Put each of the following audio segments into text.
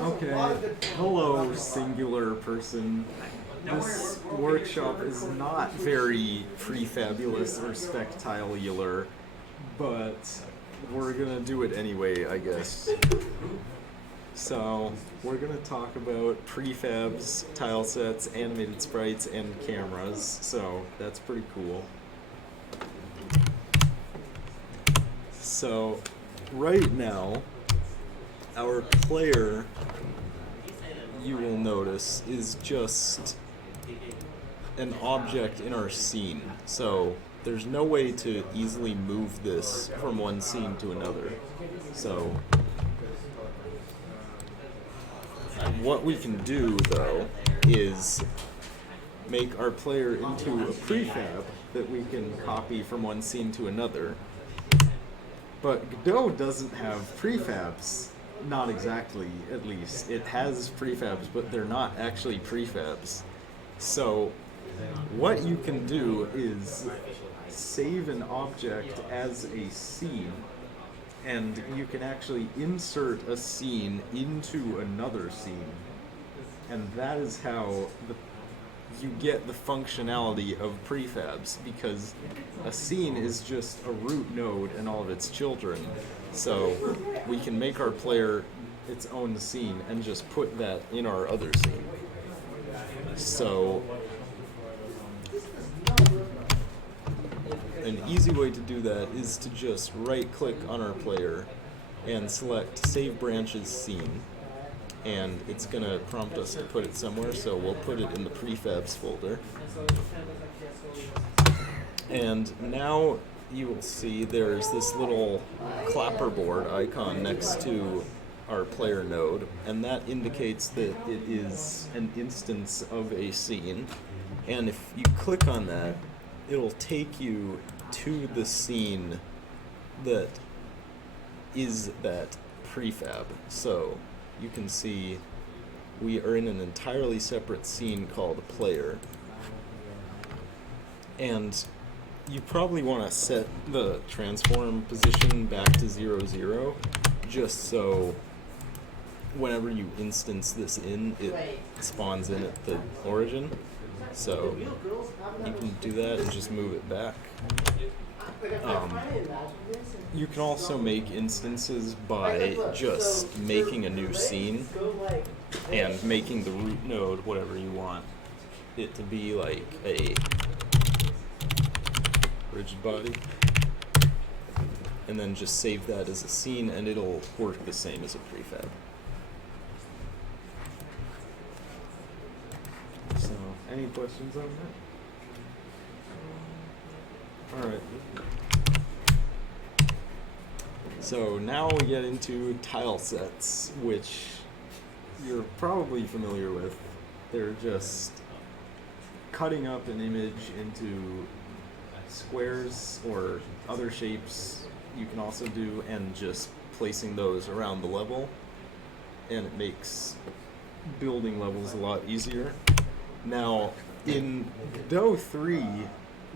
Okay, hello, singular person. This workshop is not very prefabulous or spectacular, but we're gonna do it anyway, I guess. So, we're gonna talk about prefabs, tile sets, animated sprites, and cameras, so that's pretty cool. So, right now, our player, you will notice, is just an object in our scene. So there's no way to easily move this from one scene to another. So what we can do, though, is make our player into a prefab that we can copy from one scene to another. But Godot doesn't have prefabs. Not exactly, at least. It has prefabs, but they're not actually prefabs. So what you can do is save an object as a scene, and you can actually insert a scene into another scene. And that is how you get the functionality of prefabs, because a scene is just a root node and all of its children. So we can make our player its own scene and just put that in our other scene. So an easy way to do that is to just right click on our player and select Save Branches Scene. And it's going to prompt us to put it somewhere, so we'll put it in the prefabs folder. And now you will see there's this little clapperboard icon next to our player node, and that indicates that it is an instance of a scene. And if you click on that, it'll take you to the scene that is that prefab. So you can see we are in an entirely separate scene called player. And you probably want to set the transform position back to 0, 0, just so whenever you instance this in, it spawns in at the origin. So you can do that and just move it back. You can also make instances by just making a new scene and making the root node whatever you want it to be, like a rigid body, and then just save that as a scene and it'll work the same as a prefab. So, any questions on that? Alright. So now we get into tile sets, which you're probably familiar with. They're just cutting up an image into squares or other shapes you can also do, and just placing those around the level, and it makes building levels a lot easier. Now, in Godot 3,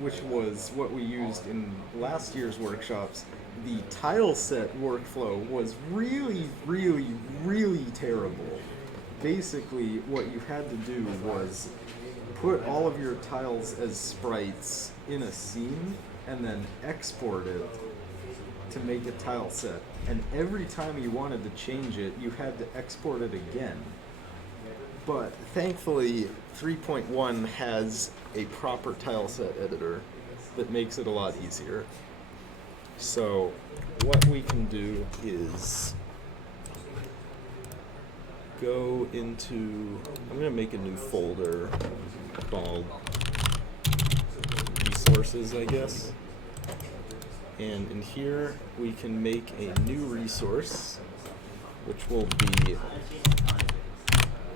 which was what we used in last year's workshops, the tile set workflow was really, really, really terrible. Basically, what you had to do was put all of your tiles as sprites in a scene and then export it to make a tile set. And every time you wanted to change it, you had to export it again. But thankfully, 3.1 has a proper Tileset Editor that makes it a lot easier. So what we can do is go into, I'm going to make a new folder called resources, I guess. And in here we can make a new resource, which will be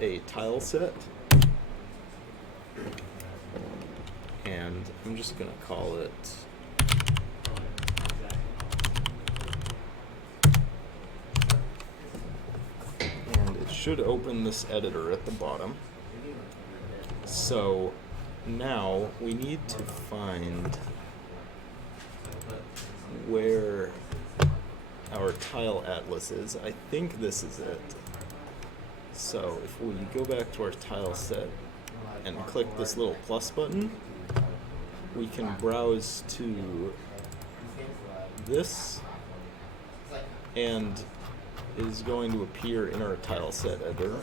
a tile set. And I'm just going to call it should open this editor at the bottom. So now we need to find where our tile atlas is. I think this is it. So if we go back to our tile set and click this little plus button, we can browse to this, and it is going to appear in our Tileset Editor.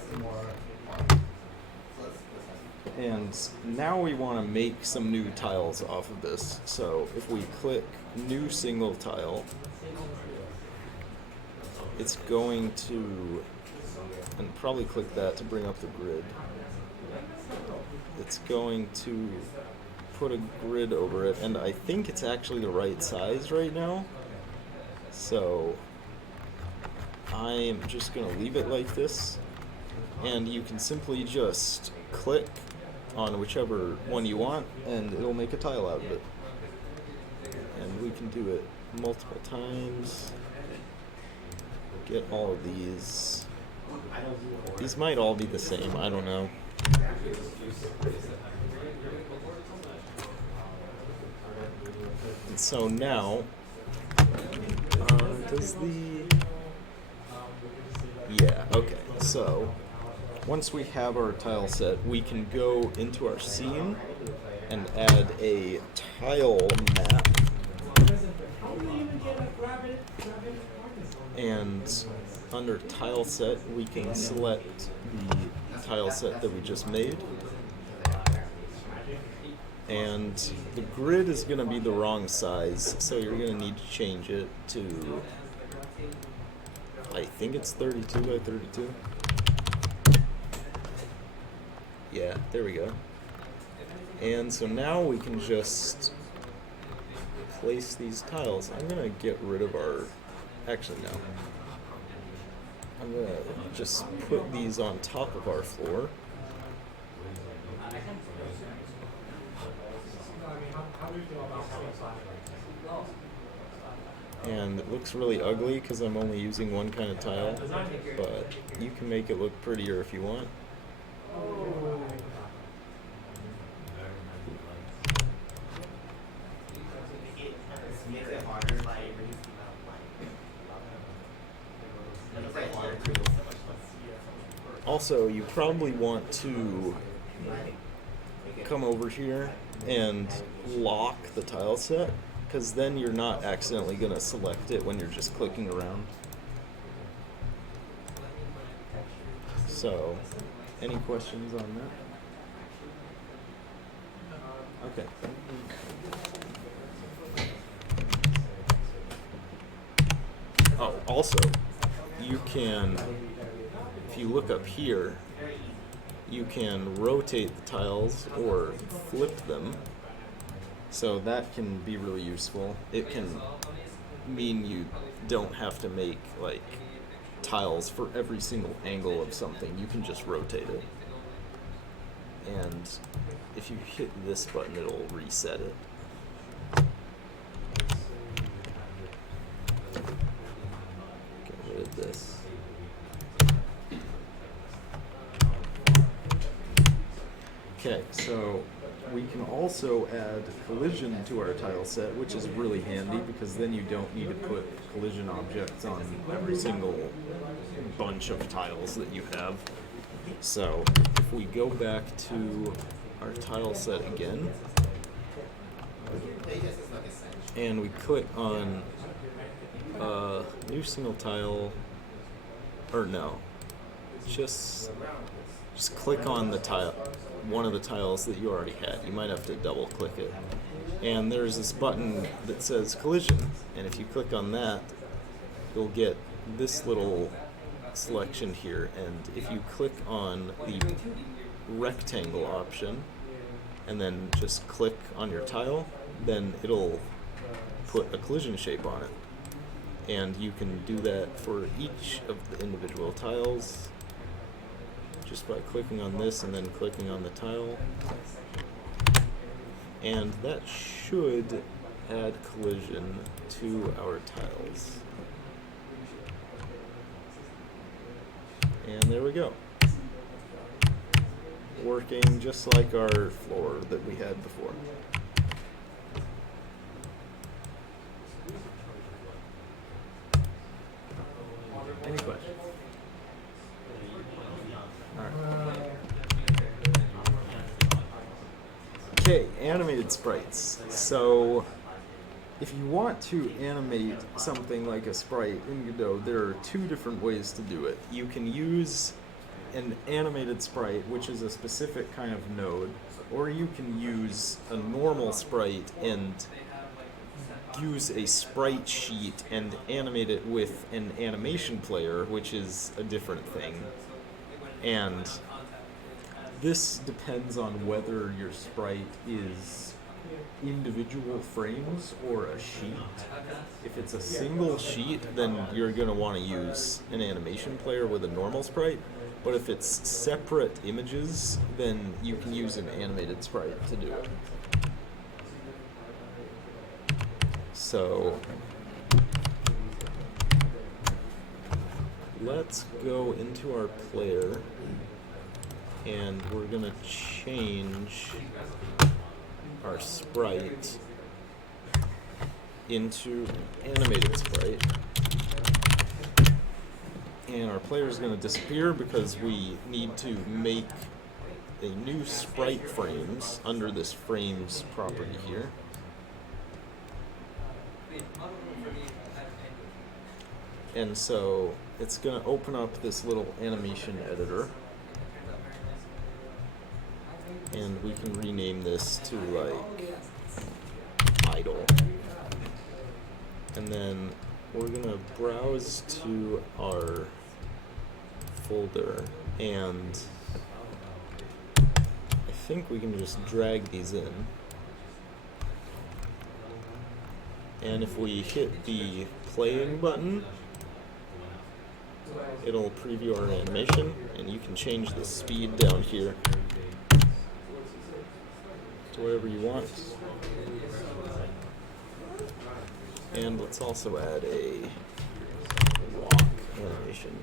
And now we want to make some new tiles off of this. So if we click New Single Tile, it's going to, and probably click that to bring up the grid. It's going to put a grid over it, and I think it's actually the right size right now. So I am just going to leave it like this, and you can simply just click on whichever one you want, and it'll make a tile out of it. And we can do it multiple times. Get all of these. These might all be the same, I don't know. And so now, yeah, okay, so once we have our tile set, we can go into our scene and add a tile map. And under tile set, we can select the tile set that we just made. And the grid is going to be the wrong size, so you're going to need to change it to, I think it's 32 by 32. Yeah, there we go. And so now we can just place these tiles. I'm going to get rid of our, actually no. I'm going to just put these on top of our floor. And it looks really ugly because I'm only using one kind of tile, but you can make it look prettier if you want. Also, you probably want to come over here and lock the tile set, because then you're not accidentally going to select it when you're just clicking around. So, any questions on that? Okay. Oh, also, you can, if you look up here, you can rotate the tiles or flip them. So that can be really useful. It can mean you don't have to make like tiles for every single angle of something. You can just rotate it. And if you hit this button, it'll reset it. Get rid of this. Okay, so we can also add collision to our tile set, which is really handy because then you don't need to put collision objects on every single bunch of tiles that you have. So if we go back to our tile set again, and we click on new single tile, or no, just click on the tile, one of the tiles that you already had. You might have to double click it. And there's this button that says collision, and if you click on that, you'll get this little selection here, and if you click on the rectangle option and then just click on your tile, then it'll put a collision shape on it. And you can do that for each of the individual tiles just by clicking on this and then clicking on the tile. And that should add collision to our tiles. And there we go. Working just like our floor that we had before. Any questions? Okay, animated sprites. So if you want to animate something like a sprite in Godot, there are two different ways to do it. You can use an animated sprite, which is a specific kind of node, or you can use a normal sprite and use a sprite sheet and animate it with an animation player, which is a different thing. And this depends on whether your sprite is individual frames or a sheet. If it's a single sheet, then you're going to want to use an animation player with a normal sprite. But if it's separate images, then you can use an animated sprite to do it. So let's go into our player, and we're going to change our sprite into animated sprite. And our player is going to disappear because we need to make a new sprite frames under this frames property here. And so it's going to open up this little animation editor. And we can rename this to like idle. And then we're going to browse to our folder, and I think we can just drag these in. And if we hit the playing button, it'll preview our animation, and you can change the speed down here to whatever you want. And let's also add a walk animation.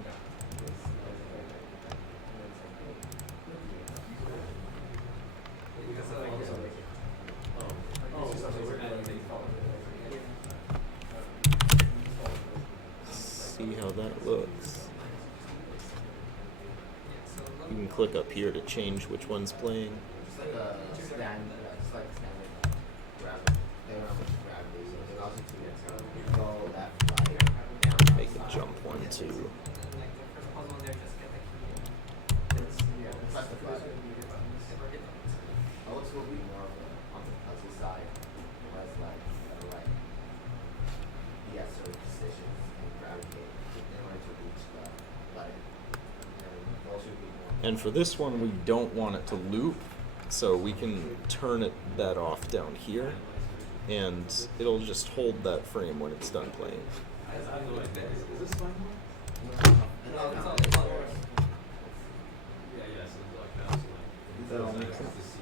See how that looks. You can click up here to change which one's playing. Make a jump one too. And for this one, we don't want it to loop, so we can turn that off down here, and it'll just hold that frame when it's done playing. That all makes sense.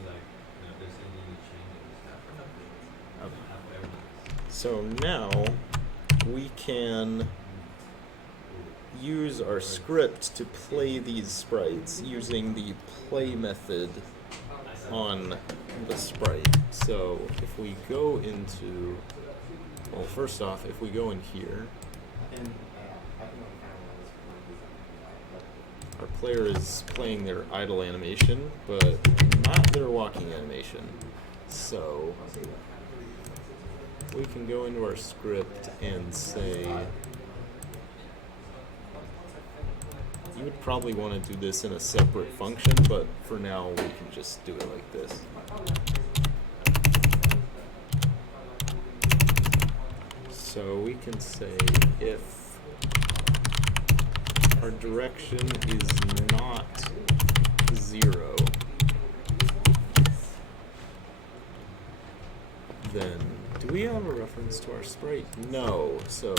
So now we can use our script to play these sprites using the play method on the sprite. So if we go into, well, first off, if we go in here, and our player is playing their idle animation, but not their walking animation. So we can go into our script and say, you would probably want to do this in a separate function, but for now we can just do it like this. So we can say if our direction is not 0, then do we have a reference to our sprite? No, so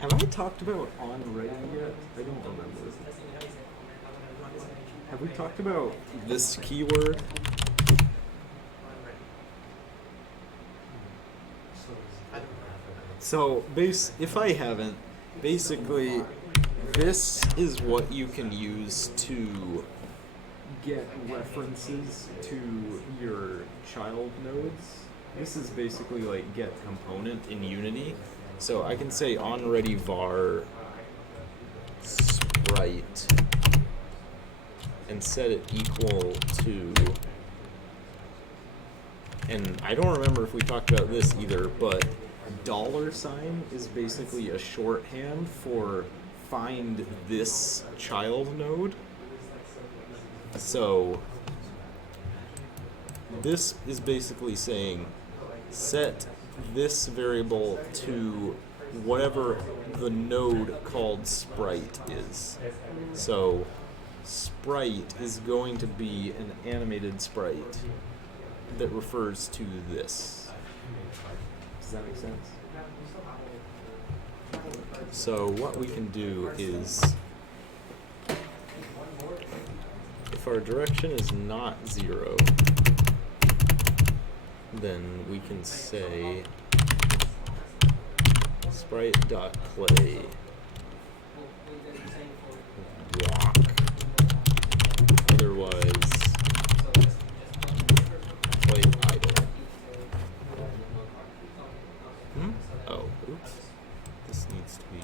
have I talked about onReady yet? I don't remember. Have we talked about this keyword? So, if I haven't, basically, this is what you can use to get references to your child nodes. This is basically like get component in Unity. So I can say onReady var sprite and set it equal to, and I don't remember if we talked about this either, but $sign is basically a shorthand for find this child node. So this is basically saying set this variable to whatever the node called Sprite is. So Sprite is going to be an animated sprite that refers to this. Does that make sense? So what we can do is, if our direction is not 0, then we can say sprite.play walk. Otherwise, play idle. Oh, oops. This needs to be.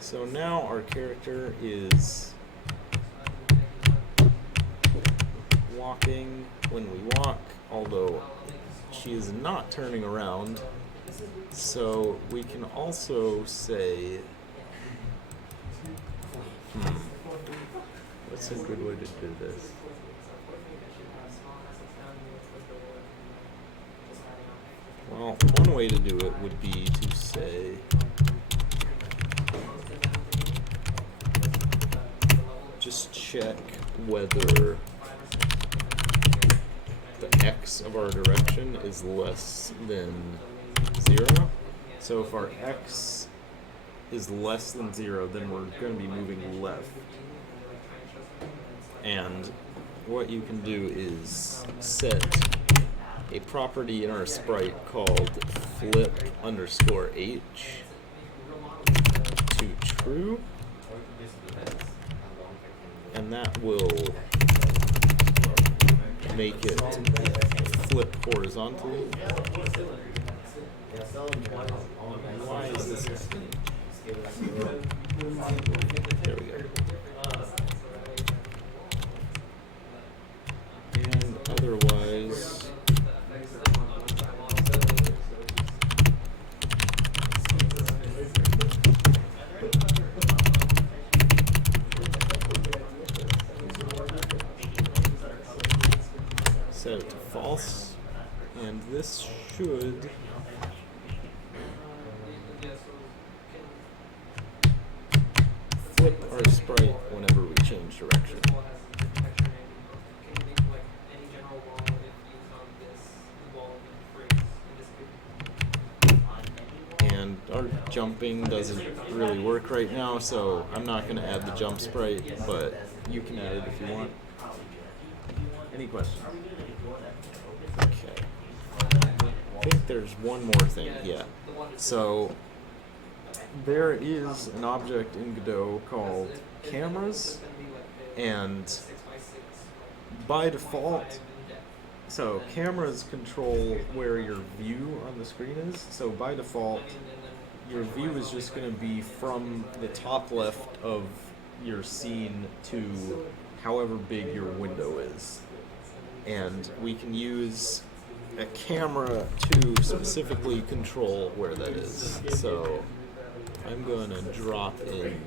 So now our character is walking when we walk, although she is not turning around. So we can also say, what's a good way to do this? Well, one way to do it would be to say, just check whether the x of our direction is less than 0. So if our x is less than 0, then we're going to be moving left. And what you can do is set a property in our sprite called flip_h to true, and that will make it flip horizontally. Why is this happening? There we go. And otherwise, set it to false, and this should flip our sprite whenever we change direction. And our jumping doesn't really work right now, so I'm not going to add the jump sprite, but you can add it if you want. Any questions? Okay. I think there's one more thing. Yeah. So there is an object in Godot called cameras, and by default, so cameras control where your view on the screen is. So by default, your view is just going to be from the top left of your scene to however big your window is. And we can use a camera to specifically control where that is. So I'm going to drop in,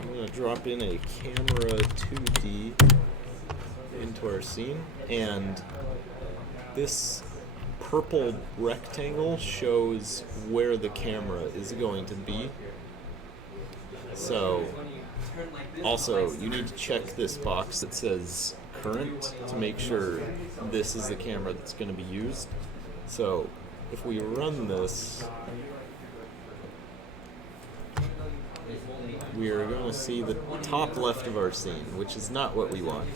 I'm going to drop in a camera 2D into our scene, and this purple rectangle shows where the camera is going to be. So also, you need to check this box that says current to make sure this is the camera that's going to be used. So if we run this, we are going to see the top left of our scene, which is not what we want.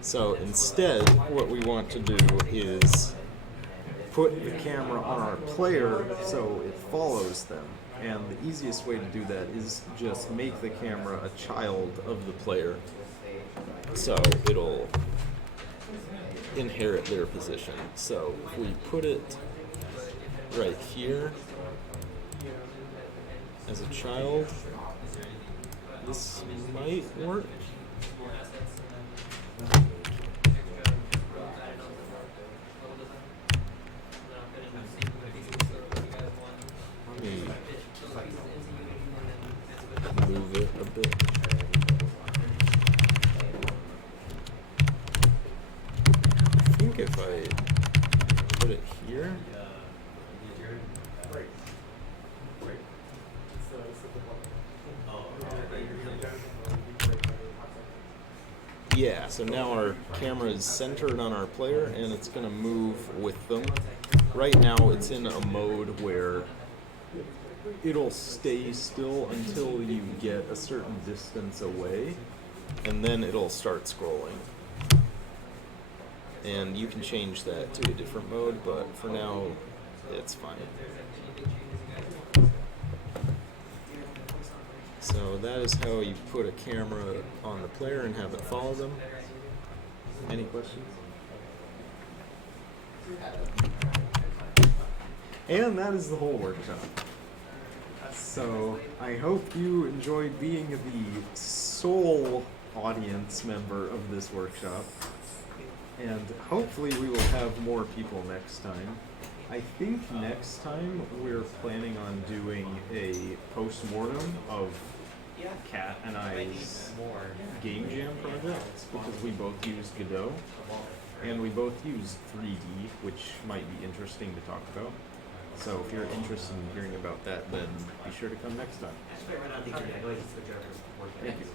So instead, what we want to do is put the camera on our player so it follows them. And the easiest way to do that is just make the camera a child of the player, so it'll inherit their position. So if we put it right here as a child, this might work. Let me move it a bit. I think if I put it here. Yeah, so now our camera is centered on our player and it's going to move with them. Right now it's in a mode where it'll stay still until you get a certain distance away, and then it'll start scrolling. And you can change that to a different mode, but for now it's fine. So that is how you put a camera on the player and have it follow them. Any questions? And that is the whole workshop. So I hope you enjoyed being the sole audience member of this workshop. And hopefully we will have more people next time. I think next time we're planning on doing a post-mortem of Kat and I's game jam projects, because we both used Godot and we both used 3D, which might be interesting to talk about. So if you're interested in hearing about that, then be sure to come next time. Thank you.